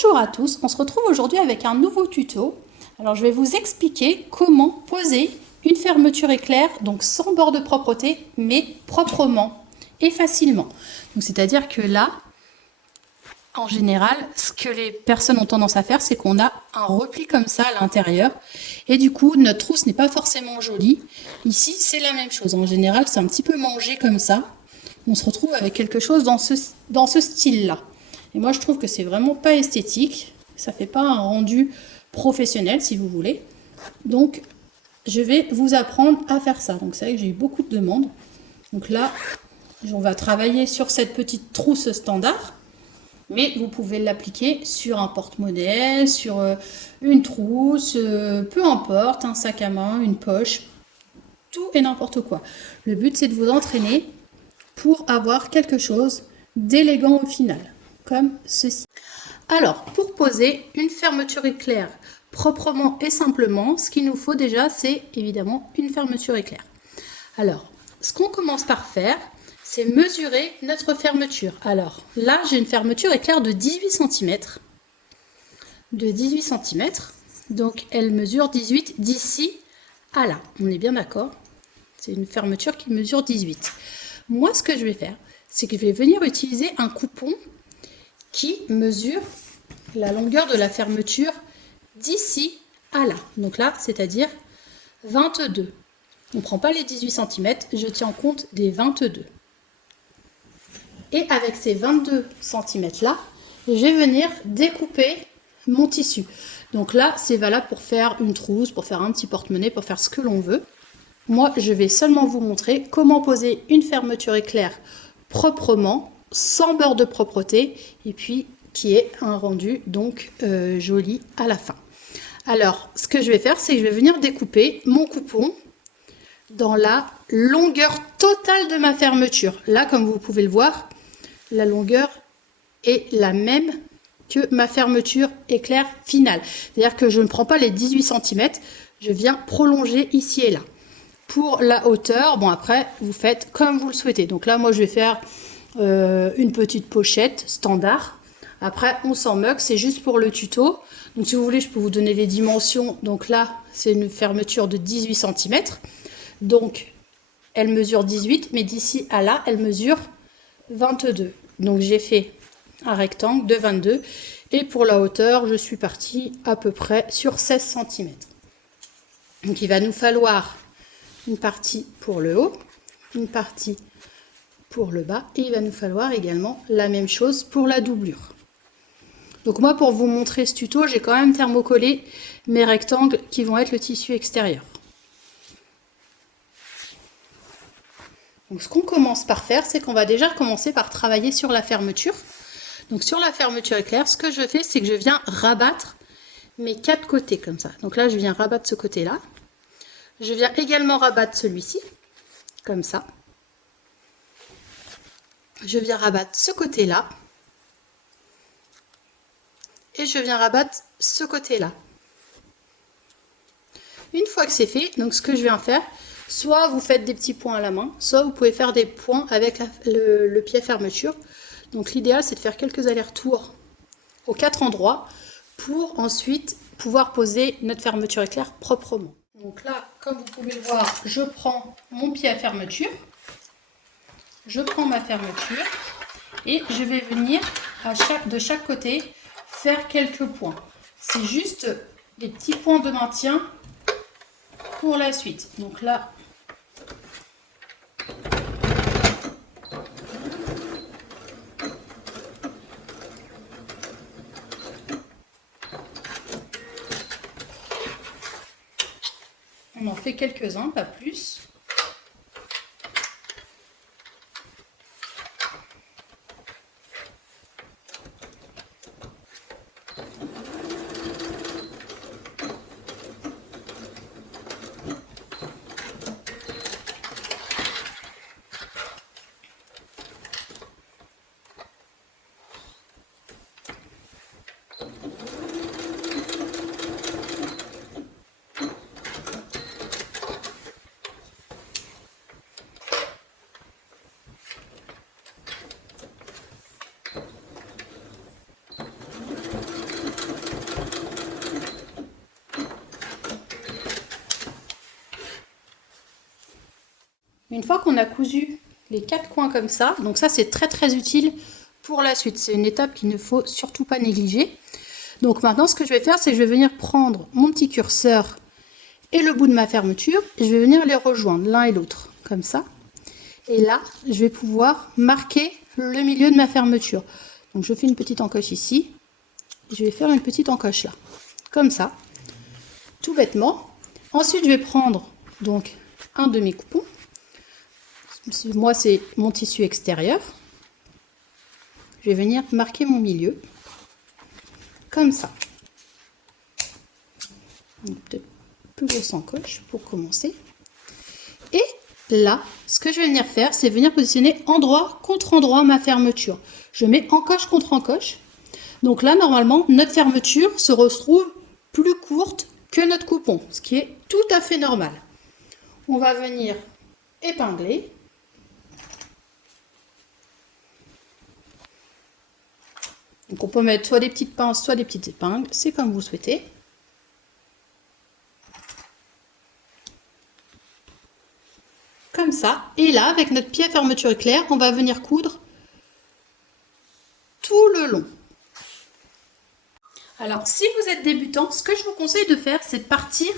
Bonjour à tous, on se retrouve aujourd'hui avec un nouveau tuto. Alors je vais vous expliquer comment poser une fermeture éclair, donc sans bord de propreté, mais proprement et facilement. Donc c'est-à-dire que là, en général, ce que les personnes ont tendance à faire, c'est qu'on a un repli comme ça à l'intérieur. Et du coup, notre trousse n'est pas forcément jolie. Ici, c'est la même chose. En général, c'est un petit peu mangé comme ça. On se retrouve avec quelque chose dans ce style-là. Et moi, je trouve que c'est vraiment pas esthétique. Ça fait pas un rendu professionnel, si vous voulez. Donc, je vais vous apprendre à faire ça. Donc, c'est vrai que j'ai eu beaucoup de demandes. Donc là, on va travailler sur cette petite trousse standard. Mais vous pouvez l'appliquer sur un porte-monnaie, sur une trousse, peu importe, un sac à main, une poche, tout et n'importe quoi. Le but, c'est de vous entraîner pour avoir quelque chose d'élégant au final, comme ceci. Alors, pour poser une fermeture éclair proprement et simplement, ce qu'il nous faut déjà, c'est évidemment une fermeture éclair. Alors, ce qu'on commence par faire, c'est mesurer notre fermeture. Alors, là, j'ai une fermeture éclair de 18 cm. De 18 cm. Donc, elle mesure 18 d'ici à là. On est bien d'accord? C'est une fermeture qui mesure 18. Moi, ce que je vais faire, c'est que je vais venir utiliser un coupon qui mesure la longueur de la fermeture d'ici à là. Donc là, c'est-à-dire 22. On ne prend pas les 18 cm, je tiens compte des 22. Et avec ces 22 cm là, je vais venir découper mon tissu. Donc là, c'est valable pour faire une trousse, pour faire un petit porte-monnaie, pour faire ce que l'on veut. Moi, je vais seulement vous montrer comment poser une fermeture éclair proprement, sans beurre de propreté, et puis qui est un rendu donc joli à la fin. Alors, ce que je vais faire, c'est que je vais venir découper mon coupon dans la longueur totale de ma fermeture. Là, comme vous pouvez le voir, la longueur est la même que ma fermeture éclair finale. C'est-à-dire que je ne prends pas les 18 cm, je viens prolonger ici et là. Pour la hauteur, bon après, vous faites comme vous le souhaitez. Donc là, moi, je vais faire une petite pochette standard. Après, on s'en moque, c'est juste pour le tuto. Donc si vous voulez, je peux vous donner les dimensions. Donc là, c'est une fermeture de 18 cm. Donc, elle mesure 18, mais d'ici à là, elle mesure 22. Donc j'ai fait un rectangle de 22. Et pour la hauteur, je suis partie à peu près sur 16 cm. Donc il va nous falloir une partie pour le haut, une partie pour le bas, et il va nous falloir également la même chose pour la doublure. Donc moi, pour vous montrer ce tuto, j'ai quand même thermocollé mes rectangles qui vont être le tissu extérieur. Donc ce qu'on commence par faire, c'est qu'on va déjà commencer par travailler sur la fermeture. Donc sur la fermeture éclair, ce que je fais, c'est que je viens rabattre mes 4 côtés comme ça. Donc là, je viens rabattre ce côté-là. Je viens également rabattre celui-ci, comme ça. Je viens rabattre ce côté-là. Et je viens rabattre ce côté-là. Une fois que c'est fait, donc ce que je viens faire, soit vous faites des petits points à la main, soit vous pouvez faire des points avec le pied fermeture. Donc l'idéal, c'est de faire quelques allers-retours aux 4 endroits pour ensuite pouvoir poser notre fermeture éclair proprement. Donc là, comme vous pouvez le voir, je prends mon pied à fermeture, je prends ma fermeture et je vais venir de chaque côté faire quelques points. C'est juste des petits points de maintien pour la suite. Donc là, on en fait quelques-uns, pas plus. Une fois qu'on a cousu les 4 coins comme ça, donc ça c'est très utile pour la suite. C'est une étape qu'il ne faut surtout pas négliger. Donc maintenant ce que je vais faire, c'est que je vais venir prendre mon petit curseur et le bout de ma fermeture et je vais venir les rejoindre l'un et l'autre, comme ça. Et là, je vais pouvoir marquer le milieu de ma fermeture. Donc je fais une petite encoche ici, et je vais faire une petite encoche là, comme ça, tout bêtement. Ensuite, je vais prendre donc un demi-coupon. Moi, c'est mon tissu extérieur. Je vais venir marquer mon milieu, comme ça. Peut-être plus grosse encoche pour commencer. Et là, ce que je vais venir faire, c'est venir positionner endroit contre endroit ma fermeture. Je mets encoche contre encoche. Donc là, normalement, notre fermeture se retrouve plus courte que notre coupon, ce qui est tout à fait normal. On va venir épingler. Donc on peut mettre soit des petites pinces, soit des petites épingles, c'est comme vous souhaitez. Comme ça. Et là, avec notre pied à fermeture éclair, on va venir coudre tout le long. Alors, si vous êtes débutant, ce que je vous conseille de faire, c'est de partir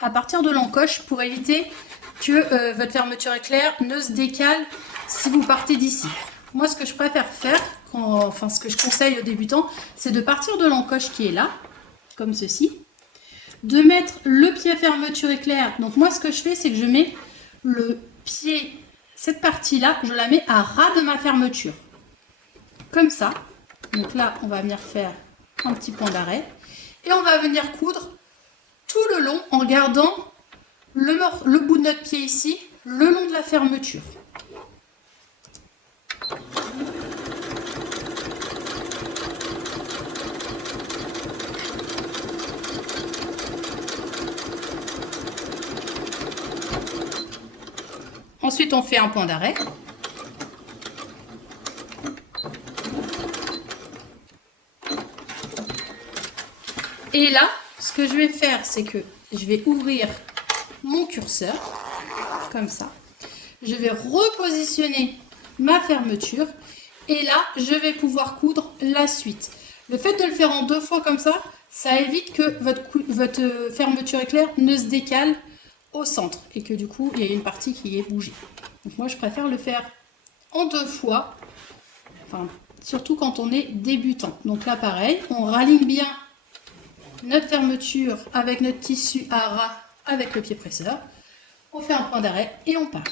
à partir de l'encoche pour éviter que votre fermeture éclair ne se décale si vous partez d'ici. Moi, ce que je préfère faire, ce que je conseille aux débutants, c'est de partir de l'encoche qui est là, comme ceci, de mettre le pied à fermeture éclair. Donc moi, ce que je fais, c'est que je mets le pied, cette partie-là, je la mets à ras de ma fermeture. Comme ça. Donc là, on va venir faire un petit point d'arrêt. Et on va venir coudre tout le long en gardant le bout de notre pied ici, le long de la fermeture. Ensuite, on fait un point d'arrêt. Et là, ce que je vais faire, c'est que je vais ouvrir mon curseur, comme ça. Je vais repositionner ma fermeture. Et là, je vais pouvoir coudre la suite. Le fait de le faire en 2 fois comme ça évite que votre fermeture éclair ne se décale au centre. Et que du coup, il y a une partie qui est bougée. Donc moi, je préfère le faire en 2 fois. Enfin, surtout quand on est débutant. Donc là, pareil, on raligne bien notre fermeture avec notre tissu à ras avec le pied presseur. On fait un point d'arrêt et on part.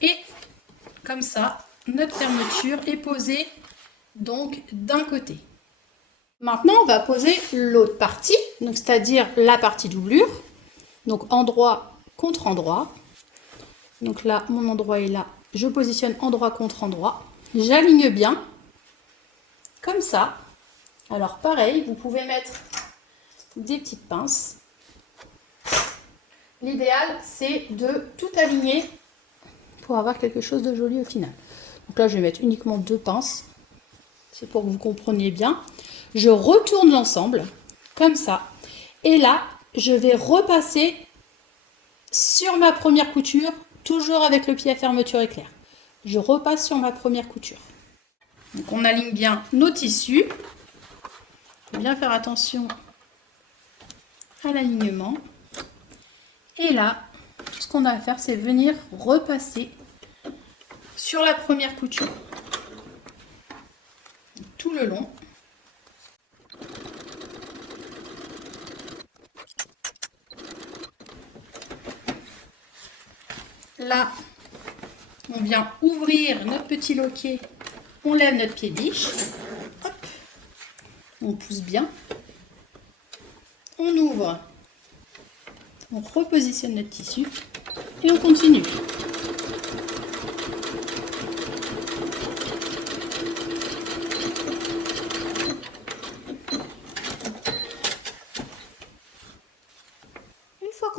Et comme ça, notre fermeture est posée donc d'un côté. Maintenant, on va poser l'autre partie, donc c'est-à-dire la partie doublure. Donc endroit contre endroit. Donc là, mon endroit est là. Je positionne endroit contre endroit. J'aligne bien, comme ça. Alors pareil, vous pouvez mettre des petites pinces. L'idéal, c'est de tout aligner pour avoir quelque chose de joli au final. Donc là, je vais mettre uniquement 2 pinces. C'est pour que vous compreniez bien. Je retourne l'ensemble, comme ça. Et là, je vais repasser sur ma première couture, toujours avec le pied à fermeture éclair. Je repasse sur ma première couture. Donc on aligne bien nos tissus. Il faut bien faire attention à l'alignement. Et là, ce qu'on a à faire, c'est venir repasser sur la première couture. Tout le long. Là, on vient ouvrir notre petit loquet, on lève notre pied biche, hop, on pousse bien, on ouvre, on repositionne notre tissu et on continue.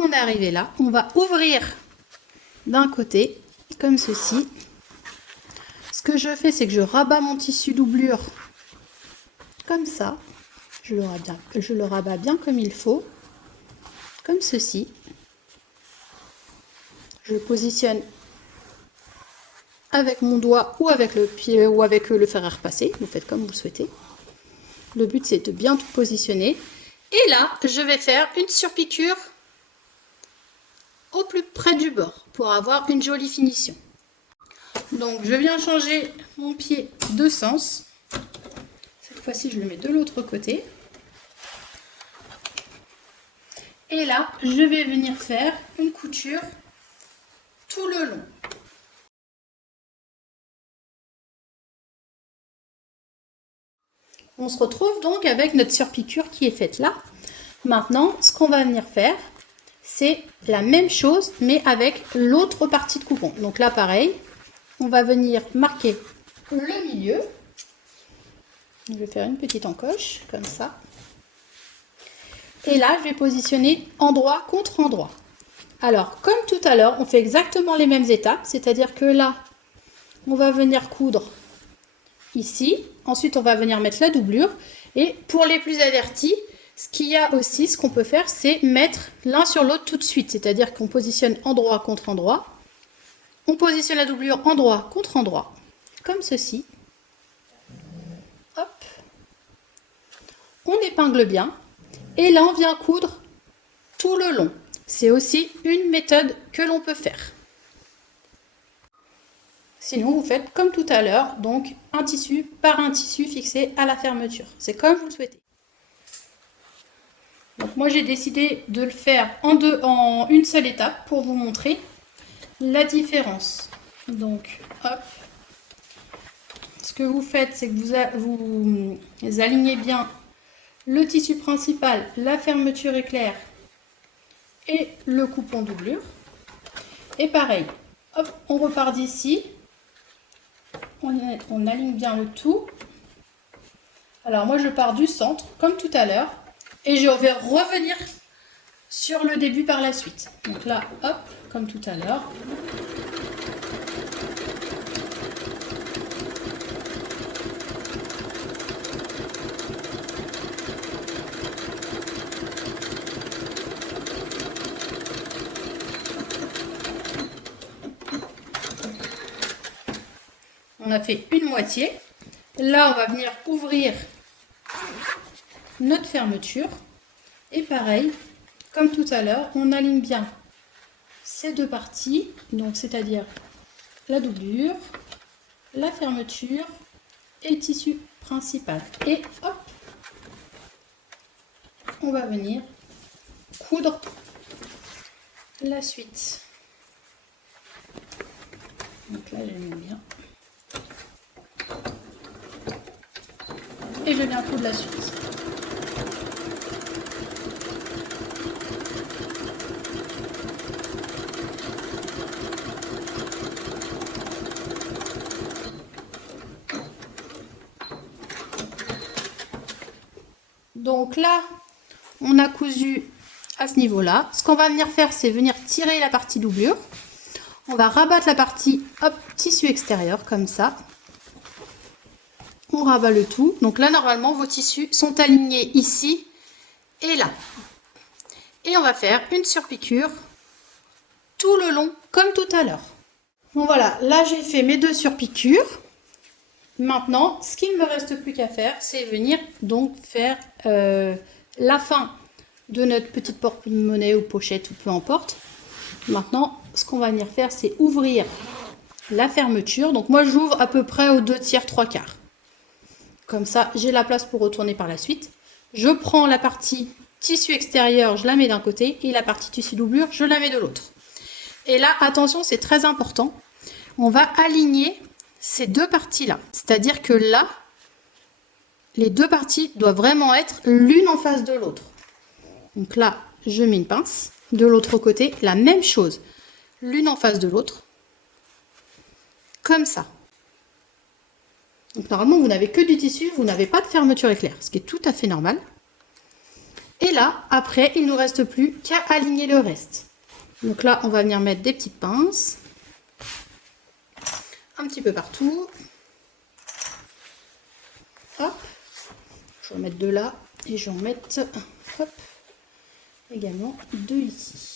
on est arrivé là, on va ouvrir d'un côté, comme ceci. Ce que je fais, c'est que je rabats mon tissu doublure comme ça. Je le rabats bien comme il faut, comme ceci. Je le positionne avec mon doigt ou avec le pied ou avec le fer à repasser. Vous faites comme vous le souhaitez. Le but, c'est de bien tout positionner. Et là, je vais faire une surpiqûre au plus près du bord pour avoir une jolie finition. Donc, je viens changer mon pied de sens. Cette fois-ci, je le mets de l'autre côté. Et là, je vais venir faire une couture tout le long. On se retrouve donc avec notre surpiqûre qui est faite là. Maintenant, ce qu'on va venir faire, c'est la même chose, mais avec l'autre partie de coupon. Donc là, pareil, on va venir marquer le milieu. Je vais faire une petite encoche, comme ça. Et là, je vais positionner endroit contre endroit. Alors, comme tout à l'heure, on fait exactement les mêmes étapes. C'est-à-dire que là, on va venir coudre ici. Ensuite, on va venir mettre la doublure. Et pour les plus avertis, ce qu'il y a aussi, ce qu'on peut faire, c'est mettre l'un sur l'autre tout de suite. C'est-à-dire qu'on positionne endroit contre endroit. On positionne la doublure endroit contre endroit, comme ceci. Hop. On épingle bien. Et là, on vient coudre tout le long. C'est aussi une méthode que l'on peut faire. Sinon, vous faites comme tout à l'heure, donc un tissu par un tissu fixé à la fermeture. C'est comme vous le souhaitez. Donc moi, j'ai décidé de le faire en une seule étape pour vous montrer la différence. Donc, hop. Ce que vous faites, c'est que vous alignez bien le tissu principal, la fermeture éclair et le coupon doublure. Et pareil, hop, on repart d'ici. On aligne bien le tout. Alors moi, je pars du centre, comme tout à l'heure. Et je vais revenir sur le début par la suite. Donc là, hop, comme tout à l'heure. On a fait une moitié. Là, on va venir ouvrir notre fermeture. Et pareil, comme tout à l'heure, on aligne bien ces deux parties. Donc, c'est-à-dire la doublure, la fermeture et le tissu principal. Et hop, on va venir coudre la suite. Donc là, j'aligne bien. Et je viens coudre la suite. Donc là, on a cousu à ce niveau-là. Ce qu'on va venir faire, c'est venir tirer la partie doublure. On va rabattre la partie, hop, tissu extérieur, comme ça. On rabat le tout. Donc là, normalement, vos tissus sont alignés ici et là. Et on va faire une surpiqûre tout le long, comme tout à l'heure. Bon voilà, là j'ai fait mes deux surpiqûres. Maintenant, ce qu'il ne me reste plus qu'à faire, c'est venir donc faire la fin de notre petite porte-monnaie ou pochette ou peu importe. Maintenant, ce qu'on va venir faire, c'est ouvrir la fermeture. Donc moi, j'ouvre à peu près aux 2/3, 3/4. Comme ça, j'ai la place pour retourner par la suite. Je prends la partie tissu extérieur, je la mets d'un côté, et la partie tissu doublure, je la mets de l'autre. Et là, attention, c'est très important. On va aligner ces deux parties-là. C'est-à-dire que là, les deux parties doivent vraiment être l'une en face de l'autre. Donc là, je mets une pince. De l'autre côté, la même chose. L'une en face de l'autre. Comme ça. Donc normalement, vous n'avez que du tissu, vous n'avez pas de fermeture éclair, ce qui est tout à fait normal. Et là, après, il ne nous reste plus qu'à aligner le reste. Donc là, on va venir mettre des petites pinces. Un petit peu partout. Hop. Je vais en mettre deux là. Et je vais en mettre, hop, également deux ici.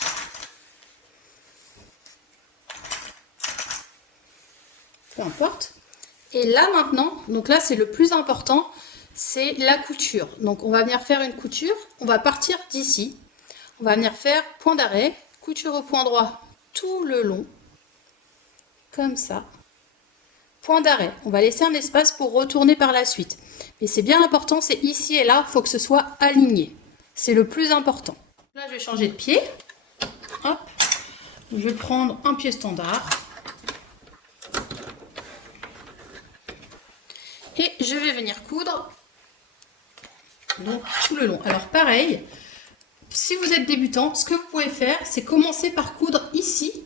Peu importe. Et là maintenant, donc là c'est le plus important, c'est la couture. Donc on va venir faire une couture, on va partir d'ici. On va venir faire point d'arrêt, couture au point droit tout le long, comme ça. Point d'arrêt, on va laisser un espace pour retourner par la suite. Mais c'est bien important, c'est ici et là, il faut que ce soit aligné. C'est le plus important. Là, je vais changer de pied. Hop. Je vais prendre un pied standard. Et je vais venir coudre donc tout le long. Alors pareil, si vous êtes débutant, ce que vous pouvez faire, c'est commencer par coudre ici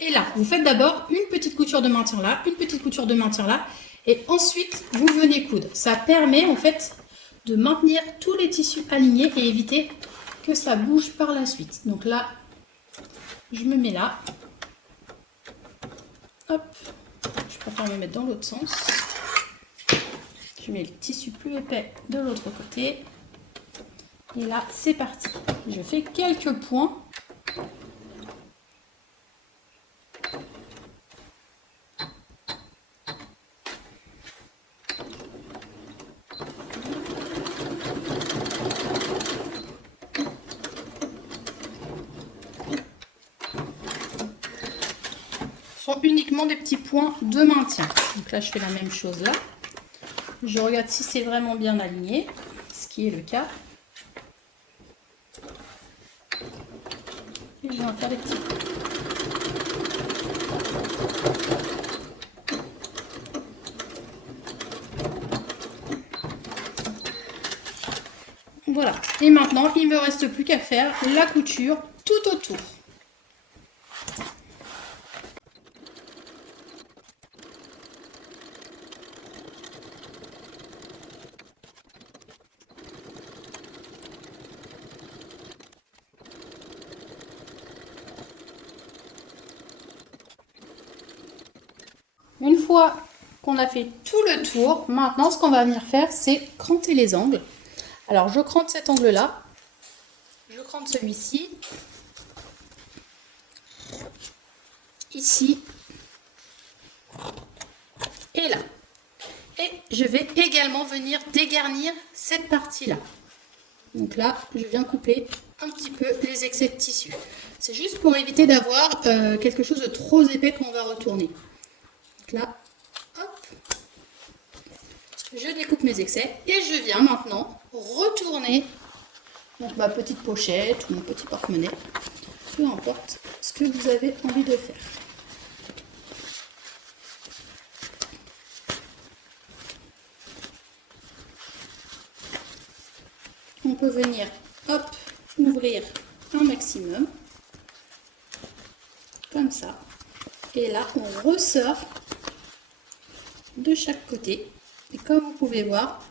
et là. Vous faites d'abord une petite couture de maintien là, une petite couture de maintien là, et ensuite vous venez coudre. Ça permet en fait de maintenir tous les tissus alignés et éviter que ça bouge par la suite. Donc là, je me mets là. Hop, je préfère me mettre dans l'autre sens. Je mets le tissu plus épais de l'autre côté. Et là, c'est parti. Je fais quelques points. Ce sont uniquement des petits points de maintien. Donc là, je fais la même chose là. Je regarde si c'est vraiment bien aligné, ce qui est le cas. Et je vais en faire des petits. Voilà. Et maintenant, il ne me reste plus qu'à faire la couture tout autour. Une fois qu'on a fait tout le tour, maintenant ce qu'on va venir faire, c'est cranter les angles. Alors je crante cet angle-là, je crante celui-ci, ici et là. Et je vais également venir dégarnir cette partie-là. Donc là, je viens couper un petit peu les excès de tissu. C'est juste pour éviter d'avoir quelque chose de trop épais qu'on va retourner. Donc là, hop, je découpe mes excès et je viens maintenant retourner donc ma petite pochette ou mon petit porte-monnaie, peu importe ce que vous avez envie de faire. On peut venir, hop, ouvrir un maximum, comme ça. Et là, on ressort de chaque côté. Et comme vous pouvez voir,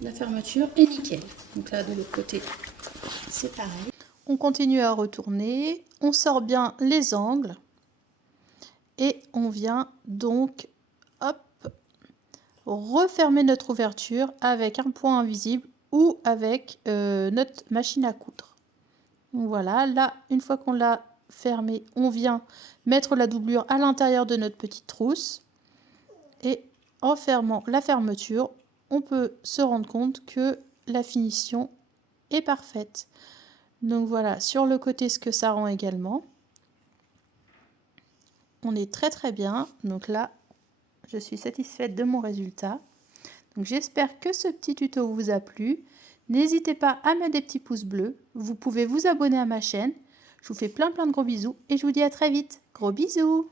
la fermeture est nickel. Donc là, de l'autre côté, c'est pareil. On continue à retourner, on sort bien les angles et on vient donc, hop, refermer notre ouverture avec un point invisible ou avec notre machine à coudre. Donc voilà, là, une fois qu'on l'a fermé, on vient mettre la doublure à l'intérieur de notre petite trousse. Et en fermant la fermeture, on peut se rendre compte que la finition est parfaite. Donc voilà, sur le côté, ce que ça rend également. On est très bien. Donc là, je suis satisfaite de mon résultat. Donc j'espère que ce petit tuto vous a plu. N'hésitez pas à mettre des petits pouces bleus. Vous pouvez vous abonner à ma chaîne. Je vous fais plein de gros bisous et je vous dis à très vite. Gros bisous!